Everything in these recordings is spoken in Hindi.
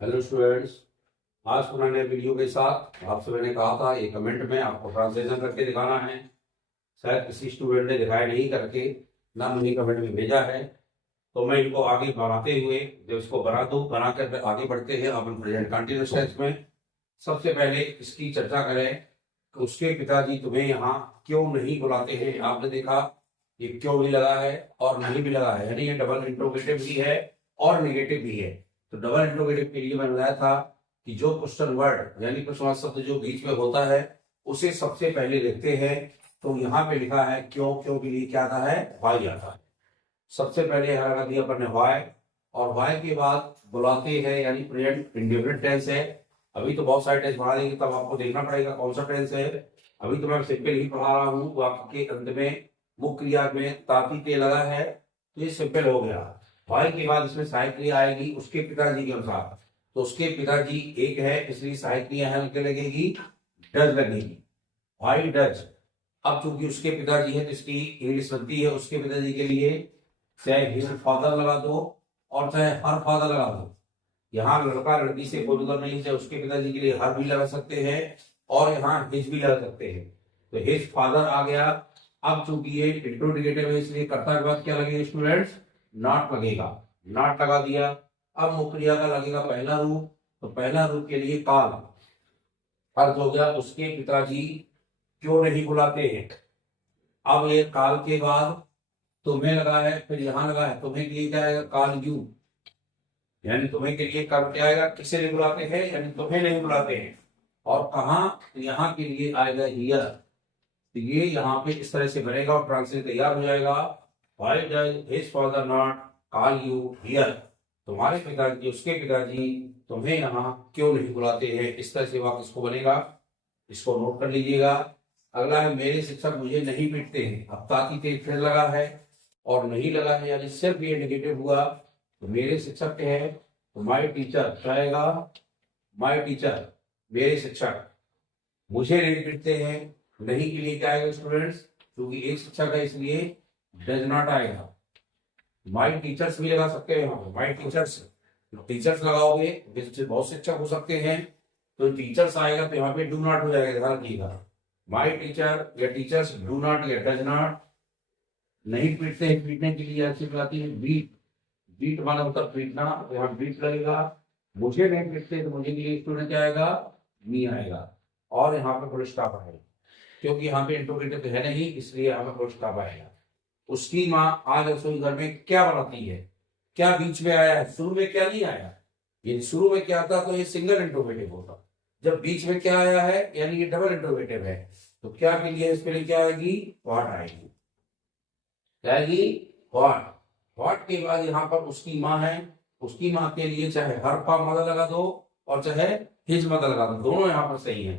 Hello students. आज पुराने वीडियो के साथ आपसे मैंने कहा था ये कमेंट में आपको ट्रांसलेशन करके दिखाना है। शायद किसी स्टूडेंट ने दिखाया नहीं करके ना मुझे कमेंट में भेजा है, तो मैं इनको आगे बढ़ाते हुए जब इसको बना दूँ बना कर आगे बढ़ते हैं अपन प्रेजेंट कंटिन्यूअस टेंस में। सबसे पहले इसकी चर्चा करें कि उसके पिताजी तुम्हें यहाँ क्यों नहीं बुलाते हैं। आपने देखा ये क्यों भी लगा है और नहीं भी लगा है, यानी ये डबल इंट्रोगेटिव भी है और नेगेटिव भी है। तो डबल इंट्रोगेटिव के लिए मैंने बताया था कि जो क्वेश्चन वर्ड यानी प्रश्नवाचक शब्द जो बीच में होता है उसे सबसे पहले लिखते हैं। तो यहाँ पे लिखा है क्यों, क्यों के लिए क्या आता है, वाई आता है। सबसे पहले यहाँ लगा दिया अपन ने वाई, और वाई के बाद बुलाते हैं यानी प्रेजेंट इंडेफिनिट टेंस है। अभी तो बहुत सारे टेंस बढ़ा देंगे, तब आपको देखना पड़ेगा कौन सा टेंस है। अभी तो मैं सिंपल ही पढ़ा रहा हूँ, वाक्य के अंत में मुख्य क्रिया में ताती के लगा है तो ये सिंपल हो गया। वाई के बाद इसमें सहायक क्रिया आएगी उसके पिताजी के अनुसार, तो उसके पिताजी एक है इसलिए सहायक क्रिया है क्या लगेगी, डज लगेगी, वाई डज। अब चूंकि उसके पिताजी है तो इसकी इंग्लिश बनती है उसके पिताजी के लिए चाहे हिज फादर लगा दो और चाहे हर फादर लगा दो। यहाँ लड़का लड़की से कोई मतलब नहीं, चाहे उसके पिताजी के लिए हर भी लगा सकते हैं और यहाँ हिज भी लगा सकते हैं। तो हिज फादर आ गया। अब चूंकि ये इंट्रोगेटिव है इसलिए कर्ता के बाद क्या लगेगा स्टूडेंट्स, नॉट लगेगा, नॉट लगा दिया। अब मुख्य क्रिया का लगेगा पहला रूप, तो पहला रूप के लिए काल, अर्थ हो गया उसके पिताजी क्यों नहीं बुलाते हैं। अब ये काल के बाद तुम्हें लगा है, फिर यहां लगा है तुम्हें के लिए क्या आएगा, काल यू, यानी तुम्हें के लिए काल क्या आएगा, किसे नहीं बुलाते हैं यानी तुम्हें नहीं बुलाते हैं। और कहा, यहाँ के लिए आएगा हियर। तो ये यहाँ पे इस तरह से बनेगा और ट्रांसलेट तैयार हो जाएगा। Why does his father not call you here? तुम्हारे पिताजी उसके पिताजी तुम्हें यहाँ क्यों नहीं बुलाते हैं। इस तरह से वाक्य इसको बनेगा, इसको नोट कर लीजिएगा। अगला है मेरे शिक्षक मुझे नहीं पीटते हैं। अब ताकि के फिर लगा है और नहीं लगा है यानी सिर्फ ये नेगेटिव हुआ। तो मेरे शिक्षक है तो माई टीचर आएगा, माई टीचर मेरे शिक्षक मुझे नहीं पीटते हैं। नहीं के लिए क्या आएगा स्टूडेंट्स, क्योंकि एक शिक्षक है इसलिए डज नॉट आएगा। माई टीचर्स भी लगा सकते हैं, माई टीचर्स, टीचर्स लगाओगे बहुत शिक्षक हो सकते हैं तो टीचर्स आएगा तो यहाँ पे डू नॉट हो जाएगा, ध्यान रखिएगा। माई टीचर या टीचर्स डू नॉट या डज नॉट। नहीं पीटते हैं, पीटने के लिए ऐसी लगाती है बीट, बीट माना मतलब पीटना, तो यहाँ बीट लगेगा। मुझे नहीं पीटते तो मुझे के लिए स्टूडेंट क्या आएगा, मी आएगा और यहाँ पे फुल स्टॉप आएगा, क्योंकि यहाँ पे इंट्रोगेटिव है नहीं इसलिए यहाँ पे फुल स्टॉप आएगा। उसकी माँ आज रसोई घर में क्या बनाती है, क्या बीच में आया है, शुरू में क्या नहीं आया। ये शुरू में क्या था तो ये सिंगल इंट्रोगेटिव होता, जब बीच में क्या आया है यानी ये डबल इंट्रोगेटिव है तो क्या के लिए इसके लिए क्या आएगी, व्हाट आएगी, क्या आएगी, व्हाट। व्हाट के बाद यहाँ पर उसकी माँ है, उसकी माँ के लिए चाहे हर का मदद लगा दो और चाहे हिज मदद लगा दो, दोनों यहाँ पर सही है।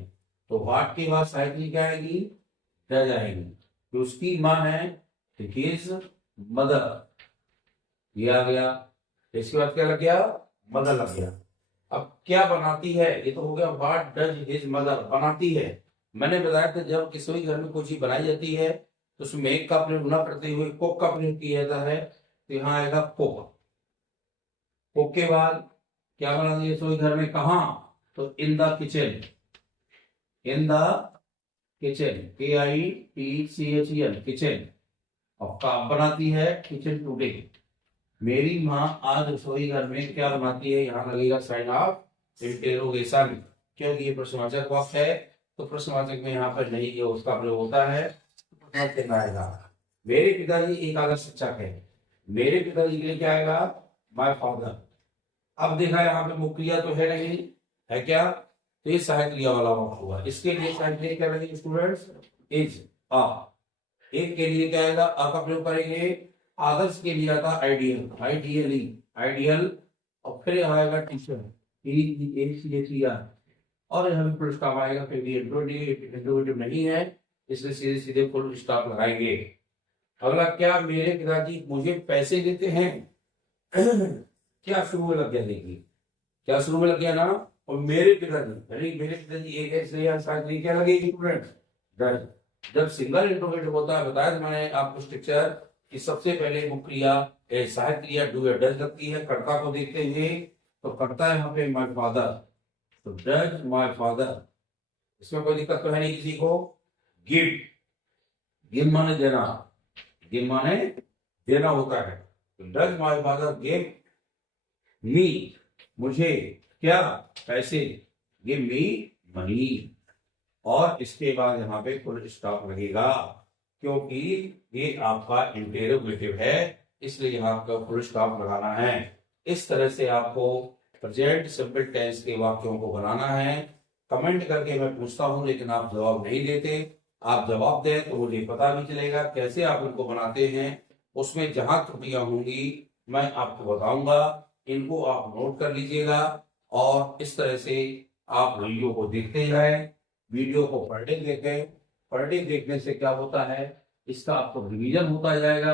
तो व्हाट के बाद साइकिल क्या आएगी, डज आएगी। तो उसकी माँ है हिज मदर, ये आ गया। इसके बाद क्या लग गया, मदर लग गया। अब क्या बनाती है, ये तो हो गया व्हाट डज हिज मदर, बनाती है। मैंने बताया था जब किसी भी घर में कोई चीज बनाई जाती है तो उसमें मेक का प्रयोग न करते हुए कुक का प्रयोग किया जाता है, तो यहाँ आएगा कुक। कुक के बाद क्या बनाती है रसोई घर में, कहा, तो in the kitchen, in the kitchen, KITCHEN kitchen. और काम बनाती है किचन टुडे। मेरी माँ आज रसोई घर में क्या बनाती है, यहाँ लगेगा साइन ऑफ इंटेरोगेशन, क्योंकि ये प्रश्नवाचक वाक्य है तो प्रश्नवाचक में यहाँ पर नहीं उसका प्रयोग होता है, आएगा। मेरे पिताजी एक आदर्श शिक्षक है, मेरे पिताजी के लिए क्या आएगा, माय फादर। अब देखा यहाँ पे मुख्य क्रिया तो है नहीं, है क्या, तो ये सहायक क्रिया वाला वाक्य हुआ। इसके लिए सहायक क्रिया क्या लगेगी स्टूडेंट्स, इज अ। एक के लिए क्या आएगा, अ का प्रयोग करेंगे। आदर्श के लिए आता आइडियल, आइडियली, आइडियल। और फिर आएगा टीचर, TEACHER, और यहाँ पे फुल स्टॉप आएगा, क्योंकि इंट्रोगेटिव नहीं है इसलिए सीधे सीधे फुल स्टॉप लगाएंगे। अगला क्या, मेरे पिताजी मुझे पैसे देते हैं। क्या शुरू में लग गया, देखिए क्या शुरू में लग गया ना, और मेरे पिताजी यानी मेरे पिताजी एक है इसलिए यहाँ साथ क्या लगेगी स्टूडेंट्स, डज। जब सिंगल इंट्रोगेटिव होता है, बताया मैंने आपको स्ट्रक्चर कि सबसे पहले मुख्य क्रिया सहायक क्रिया डू या डज लगती है कर्ता को देखते हुए, तो करता है यहाँ पे माय फादर, तो डज माय फादर, इसमें कोई दिक्कत तो है नहीं किसी को। गिव, गिव माने देना, गिव माने देना होता है। तो does my father give me, मुझे क्या, पैसे, गिव मी मनी। और इसके बाद यहाँ पे फुल स्टॉप लगेगा, क्योंकि ये आपका इंटेरोगेटिव है, इसलिए यहाँ आपका फुल स्टॉप लगाना है। इस तरह से आपको प्रेजेंट सिंपल टेंस के वाक्यों को बनाना है। कमेंट करके मैं पूछता हूँ लेकिन आप जवाब नहीं देते। आप जवाब दें तो मुझे पता भी चलेगा कैसे आप उनको बनाते हैं। उसमें जहां त्रुटियां होंगी मैं आपको बताऊंगा, इनको आप नोट कर लीजिएगा। और इस तरह से आप वीडियो को देखते जाएं। वीडियो को पर डे देखें। पर डे देखने से क्या होता है, इसका आपको रिवीजन होता जाएगा।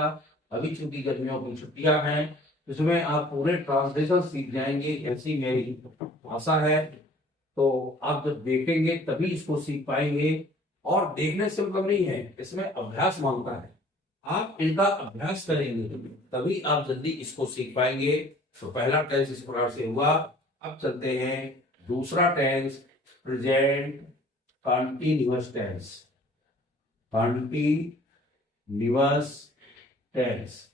अभी चूंकि गर्मियों की छुट्टियां हैं, इसमें आप पूरे ट्रांसलेशन सीख जाएंगे। ऐसी मेरी भाषा है, तो आप जब देखेंगे तभी इसको सीख पाएंगे। और देखने से मतलब नहीं है, इसमें अभ्यास मांगता है। आप इनका अभ्यास करेंगे तभी आप जल्दी इसको सीख पाएंगे। तो पहला टेंस इस प्रकार से हुआ। अब चलते हैं दूसरा tense, present continuous tense. Continuous tense,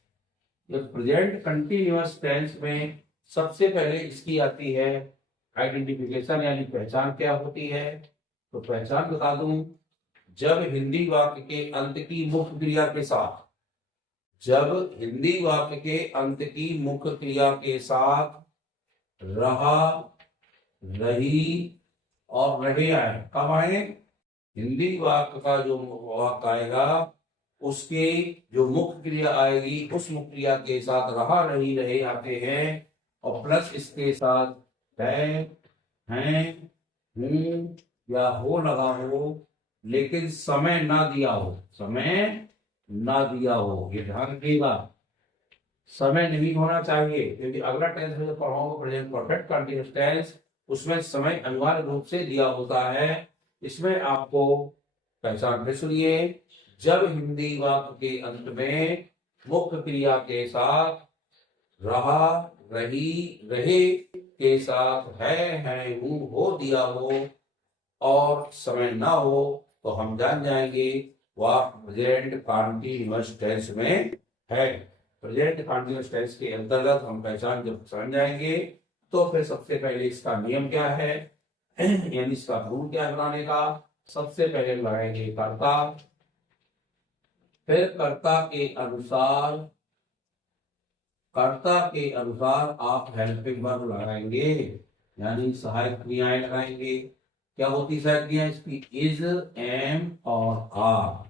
present continuous tense में सबसे पहले इसकी आती है आइडेंटिफिकेशन, यानी पहचान क्या होती है। तो पहचान बता दूं, जब हिंदी वाक्य के अंत की मुख्य क्रिया के साथ, जब हिंदी वाक्य के अंत की मुख्य क्रिया के साथ रहा, रही और रहे आए, कब आए, हिंदी वाक्य का जो वाक्य आएगा उसके जो मुख्य क्रिया आएगी उस मुख्य क्रिया के साथ रहा, रही, रहे आते हैं। और प्लस इसके साथ है, हैं, हूं या हो लगा हो, लेकिन समय ना दिया हो, समय ना दिया हो, ये ध्यान रखिएगा। समय नहीं होना चाहिए, क्योंकि अगला टेंस में जो पढ़ाऊंगा प्रेजेंट परफेक्ट कंटीन्यूअस टेंस, उसमें समय अनिवार्य रूप से दिया होता है। इसमें आपको पहचान फिर सुनिए, जब हिंदी वाक्य के अंत में मुख्य क्रिया के साथ रहा, रही, रहे के साथ है, हूं, हो दिया हो और समय ना हो, तो हम जान जाएंगे वह प्रेजेंट कंटीन्यूअस टेंस में है। प्रेजेंट कंटीन्यूअस टेंस के अंतर्गत हम पहचान जब समझ जाएंगे, तो फिर सबसे पहले इसका नियम क्या है, यानी इसका रूल क्या है बनाने का। सबसे पहले लगाएंगे कर्ता, फिर कर्ता के अनुसार, कर्ता के अनुसार आप हेल्पिंग वर्ब लगाएंगे, यानी सहायक क्रियाएं लगाएंगे। क्या होती सहायक क्रियाएं इसकी, इज, एम और आर।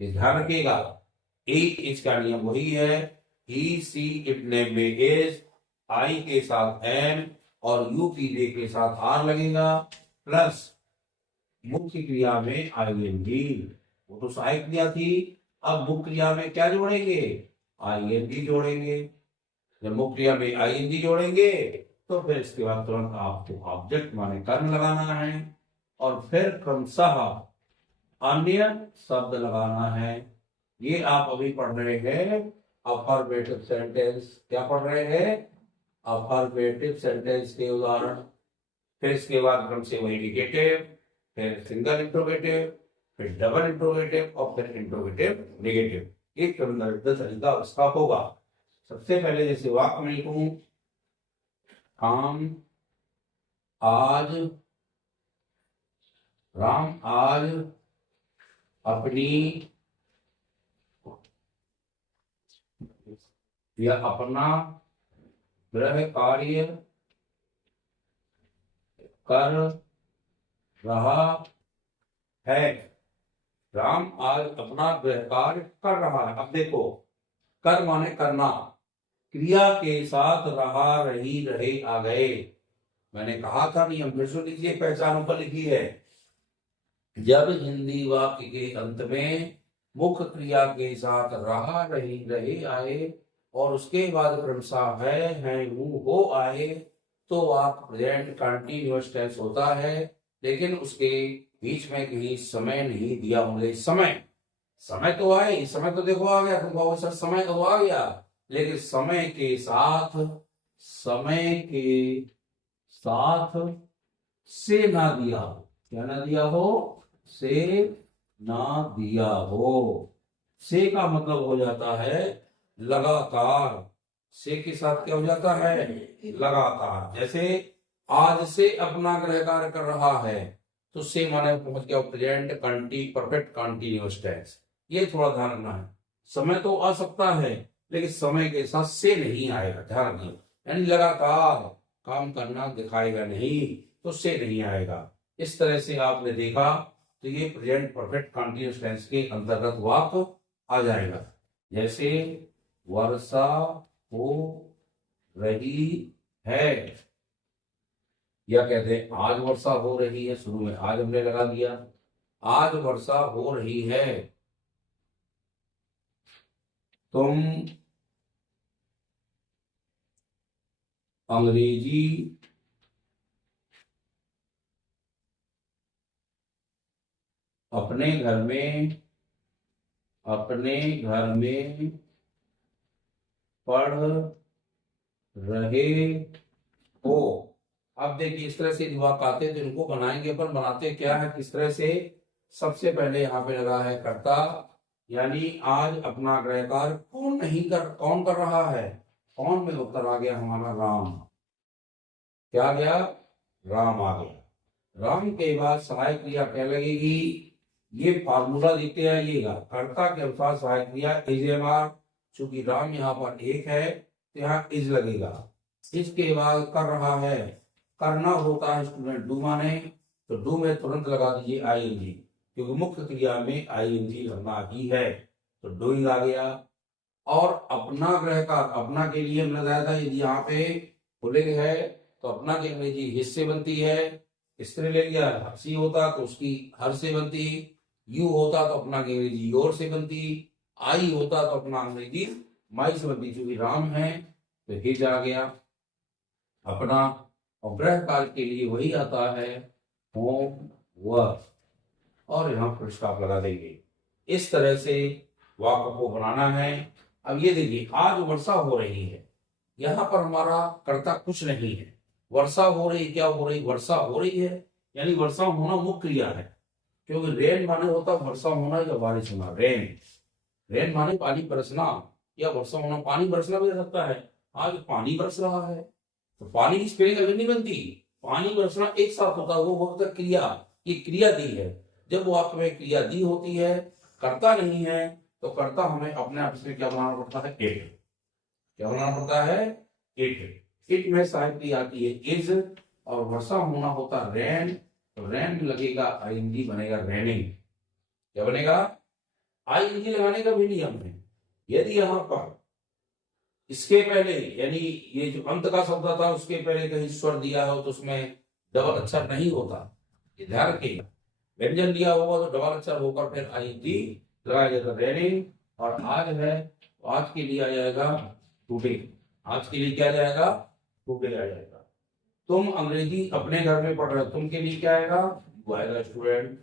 ध्यान रखिएगा, इज का नियम वही है, ही, सी, इट, नेम में इज, आई के साथ एम और यू की जे के साथ आर लगेगा, प्लस मुख्य क्रिया में आईएनजी। वो तो सहायक क्रिया थी, अब मुख्य क्रिया में क्या जोड़ेंगे, आईएनजी जोड़ेंगे। जब मुख्य क्रिया में आईएनजी जोड़ेंगे तो फिर इसके बाद तुरंत आपको ऑब्जेक्ट माने कर्म लगाना है, और फिर क्रमशः अन्य शब्द लगाना है। ये आप अभी पढ़ रहे हैं अफर्मेटिव सेंटेंस। क्या पढ़ रहे हैं, अफर्मेटिव सेंटेंस के उदाहरण। फिर इसके बाद क्रम से वही निगेटिव, फिर सिंगल इंट्रोगेटिव, फिर डबल इंट्रोगेटिव और फिर इंट्रोगेटिव नेगेटिव। एक तरीका उसका होगा। सबसे पहले जैसे वाक्य में लिखूं, राम आज अपनी या अपना गृह कार्य कर रहा है। राम आज अपना गृह कार्य कर रहा है। अब देखो, कर माने करना, क्रिया के साथ रहा, रही, रहे आ गए। मैंने कहा था नियम फिर सुन लीजिए, पहचान पर लिखी है। जब हिंदी वाक्य के अंत में मुख्य क्रिया के साथ रहा, रही, रहे आए और उसके बाद क्रमशः है, हूं, हो आए, तो आप प्रेजेंट कंटीन्यूअस टेंस होता है। लेकिन उसके बीच में कहीं समय नहीं दिया होगा। समय तो आए, समय तो देखो आ गया, तुम कहोगे सर समय तो आ गया, लेकिन समय के साथ समय के साथ से ना दिया हो। क्या ना दिया हो? से ना दिया हो। से का मतलब हो जाता है लगातार। से के साथ क्या हो जाता है? लगातार। जैसे आज से अपना गृह कार्य कर रहा है, तो से माने पहुंच गया प्रेजेंट परफेक्ट कंटिन्यूअस टेंस। ये थोड़ा ध्यान रखना है। समय तो आ सकता है, लेकिन समय के साथ से नहीं आएगा, ध्यान रखिए। यानी लगातार काम करना दिखाएगा नहीं, तो से नहीं आएगा। इस तरह से आपने देखा तो ये प्रेजेंट परफेक्ट कंटिन्यूअस टेंस के अंतर्गत वाक्य आ जाएगा। जैसे वर्षा हो रही है, या कहते हैं आज वर्षा हो रही है। शुरू में आज हमने लगा दिया, आज वर्षा हो रही है। तुम अंग्रेजी अपने घर में पढ़ रहे हो। अब देखिए, इस तरह से वाक्य आते हैं तो इनको बनाएंगे अपन। बनाते क्या है, किस तरह से? सबसे पहले यहाँ पे लगा है कर्ता, यानी आज अपना गृह कार्य कौन कर रहा है? कौन में उत्तर आ गया हमारा? राम। क्या आ गया? राम आ गया। राम के बाद सहायक क्रिया क्या लगेगी? ये फार्मूला देखते आइएगा। कर्ता के अनुसार सहायक क्रिया इज एम आर। चूंकि राम यहाँ पर एक है तो यहाँ इज लगेगा। इसके बाद कर रहा है, करना होता है स्टूडेंट डू माने, तो डू में तुरंत लगा दीजिए आईएनजी, क्योंकि मुख्य क्रिया में आईएनजी लगना ही है। तो डूइंग आ गया। और अपना गृह कार्य, अपना के लिए हमने बताया था, यदि यहाँ पे पुल्लिंग है तो अपना की अंग्रेजी हिस से बनती है। स्त्रीलिंग या हर्षी होता तो उसकी हर से बनती। यू होता तो अपना की अंग्रेजी योर से बनती। आई होता तो अपना अंग्रेजी माई से बनती। चूंकि राम है तो हिज आ गया अपना। और गृह कार्य के लिए वही आता है होम वर्क, और यहाँ फुल स्टॉप लगा देंगे। इस तरह से वाक्य को बनाना है। अब ये देखिए, आज वर्षा हो रही है, यहाँ पर हमारा कर्ता कुछ नहीं है। वर्षा हो रही, क्या हो रही? वर्षा हो रही है, यानी वर्षा होना मुख्य क्रिया है। क्योंकि रेन माने होता वर्षा होना या बारिश होना। रेन, रेन माने पानी बरसना, या वर्षा होना पानी बरसना भी हो सकता है। आज पानी बरस रहा है तो पानी की स्पेलिंग अगर नहीं बनती। पानी बरसना एक साथ होता है, वो होता क्रिया। ये क्रिया दी है। जब वाक्य में क्रिया दी होती है, कर्ता नहीं है, तो कर्ता हमें अपने आप से क्या बनाना पड़ता है? इट। क्या बनाना पड़ता है? इट। इट में सहायक क्रिया आती है इज, और वर्षा होना होता रेन, तो रेन लगेगा आईएनजी, बनेगा रेनिंग। क्या बनेगा? आईएनजी लगाने का भी नियम है। यदि यहाँ पर इसके पहले, यानी ये जो अंत का शब्द था उसके पहले कहीं स्वर दिया हो तो उसमें डबल अक्षर नहीं होता, ये ध्यान रखिएगा। व्यंजन दिया होगा तो डबल अक्षर होकर फिर आईएनजी लगाया जाएगा, रेनिंग। और आज है तो आज के लिए आ जाएगा टुडे। आज के लिए क्या आ जाएगा? टुडे आ जाएगा। तुम अंग्रेजी अपने घर में पढ़ रहे हो, तुम के लिए क्या आएगा? वो आएगा स्टूडेंट।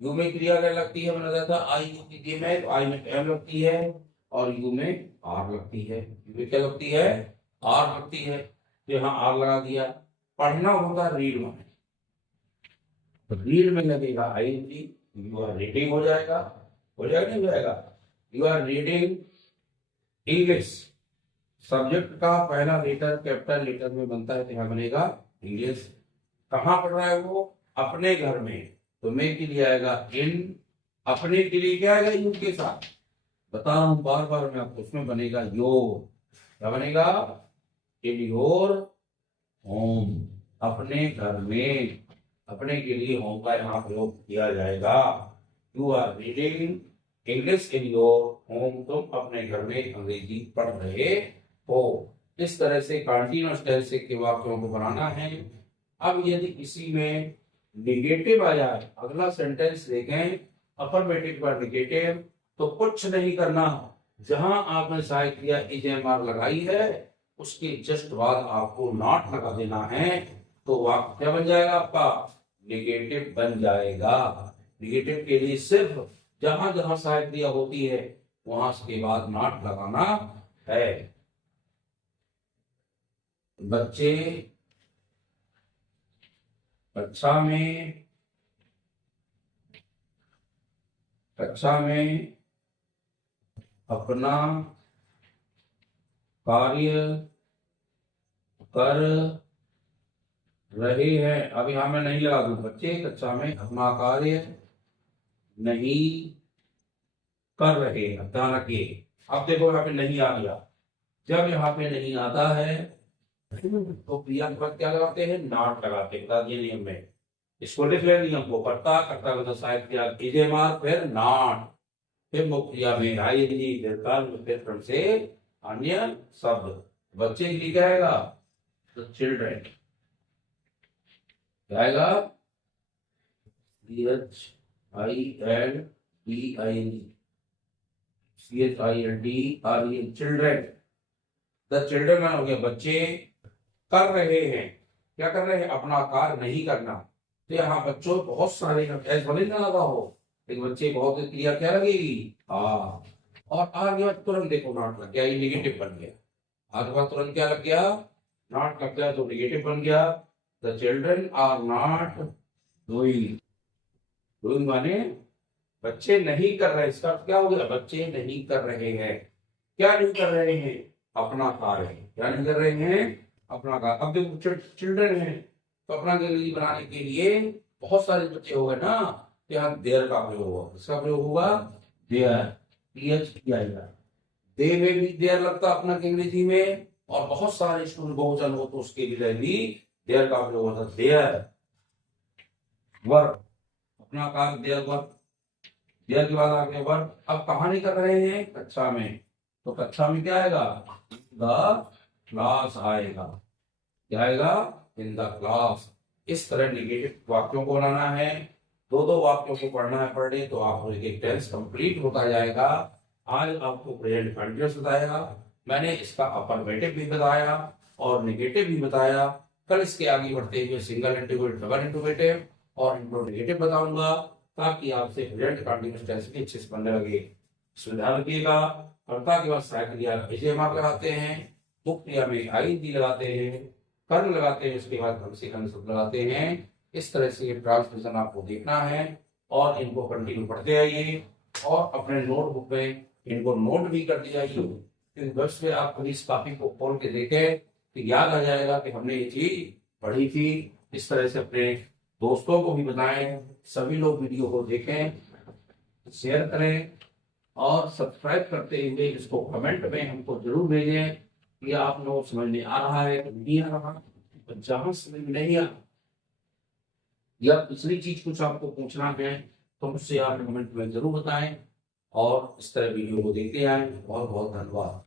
यू में क्रिया क्या लगती है? मैंने बताया था आई यू की गेम है, तो आई में एम लगती है और यू में आर लगती है। यू में क्या लगती है? आर लगती है, तो यहाँ आर लगा दिया। पढ़ना होता रीड में, तो रीड में लगेगा आईएनजी, यू आर रीडिंग हो जाएगा। हो जाएगा नहीं हो जाएगा? You are reading English. Subject का पहला लेटर कैपिटल लेटर में बनता है तो यहाँ बनेगा इंग्लिश। कहाँ पढ़ रहा है वो? अपने घर में, तो मैं के लिए आएगा इन। अपने के लिए क्या आएगा? यू के साथ। बता रहा हूं बार बार मैं आपको, उसमें बनेगा योर। क्या बनेगा? इन योर होम। अपने घर में, अपने के लिए होम का यहाँ प्रयोग किया जाएगा। You are reading English in your home. तुम अपने घर में अंग्रेजी पढ़ रहे हो। इस तरह से कंटीन्यूअस टेंस के वाक्यों को बनाना है। अब यदि किसी में निगेटिव आ जाए, अगला सेंटेंस देखें अफर्मेटिव का निगेटिव, तो कुछ नहीं करना। जहां आपने सहायक क्रिया इज एम आर लगाई है उसके जस्ट बाद आपको नॉट लगा देना है, तो वाक्य क्या बन जाएगा आपका? निगेटिव बन जाएगा। निगेटिव के लिए सिर्फ जहां जहां सहायक क्रिया होती है वहां के बाद नॉट लगाना है। बच्चे कक्षा में अपना कार्य कर रहे हैं। अब यहां मैं नहीं लगा दूं, बच्चे कक्षा में अपना कार्य नहीं कर रहे हैं, ध्यान रखिए। अब देखो यहाँ पे नहीं आ गया, जब यहाँ पे नहीं आता है तो क्रिया के बाद क्या लगाते हैं, नॉट लगाते हैं। बता दिए नियम में, इसको लिख ले नियम को। करता करता मतलब सहायक क्रिया कीजिए मार, फिर नॉट, फिर मुख्य क्रिया में आईएनजी, फिर कर्म, फिर क्रम से अन्य शब्द। बच्चे के लिए क्या आएगा, तो चिल्ड्रन क्या आएगा, CHILDREN, चिल्ड्रन। द चिल्ड्रन हो गया बच्चे कर रहे हैं, क्या कर रहे हैं, अपना कार्य नहीं करना। तो यहाँ बच्चों बहुत सारे एस भले ना लगा हो, लेकिन बच्चे बहुत क्रिया क्या लगेगी, हाँ। और आगे बाद तुरंत देखो नॉट लग गया, ये निगेटिव बन गया। आगे बाद तुरंत क्या लग गया, नॉट लग गया, तो निगेटिव बन गया। The children are not doing, doing माने बच्चे नहीं कर रहे। इसका क्या हो गया, बच्चे नहीं कर रहे हैं। क्या नहीं कर रहे हैं, अपना कार्य। क्या नहीं कर रहे हैं, अपना कार्य। अब देखो चिल्ड्रन है, तो अपना अंग्रेजी बनाने के लिए बहुत सारे बच्चे हो गए ना, तो यहाँ देयर का प्रयोग होगा। इसका प्रयोग होगा देयर, दे में भी देयर लगता अपना अंग्रेजी में, और बहुत सारे स्टूडेंट बहुवचन हो तो उसके लिए भी देयर का प्रयोग होता है। देयर वर्क, अपना कार्य देयर वर्क, देयर के बाद आगे वर्क। अब कहाँ नहीं कर रहे हैं, कक्षा में, तो कक्षा में क्या आएगा, द क्लास आएगा। क्या आएगा, इन द क्लास। इस तरह निगेटिव वाक्यों को बनाना है, दो वाक्यों को पढ़ना है पर डे, तो आपको एक टेंस कंप्लीट होता जाएगा। आज आपको प्रेजेंट कंटिन्यूअस बताया मैंने, इसका अफर्मेटिव भी बताया और नेगेटिव भी बताया। कल इसके आगे बढ़ते हुए सिंगल इंटीग्रेटिव, डबल इंटीग्रेटिव और इंट्रोगेटिव बताऊंगा, ताकि आपसे प्रेजेंट कंटिन्यूअस टेंस की अच्छे से बनने लगे। सुधार रखिएगा। कर्ता के बाद सहायक क्रिया विजय मार्क लगाते हैं, मुख्य क्रिया में आईएनजी लगाते हैं, कर्म लगाते हैं, उसके बाद कम से कम शब्द लगाते हैं। इस तरह से ये ट्रांसलेशन आपको देखना है और इनको कंटिन्यू पढ़ते आइए, और अपने नोटबुक में इनको नोट भी करते जाइए। इस वर्ष में आप इस कॉपी को खोल के देखें तो याद आ जाएगा कि हमने ये चीज पढ़ी थी। इस तरह से अपने दोस्तों को भी बताएं, सभी लोग वीडियो को देखें, शेयर करें और सब्सक्राइब करते हुए इसको कमेंट में हमको जरूर भेजें कि आप लोग समझ में आ रहा है कि नहीं आ रहा। जहां समझ में नहीं आ या दूसरी चीज कुछ आपको पूछना है तो मुझसे आप कमेंट में जरूर बताएं, और इस तरह वीडियो को देखते आए। बहुत बहुत धन्यवाद।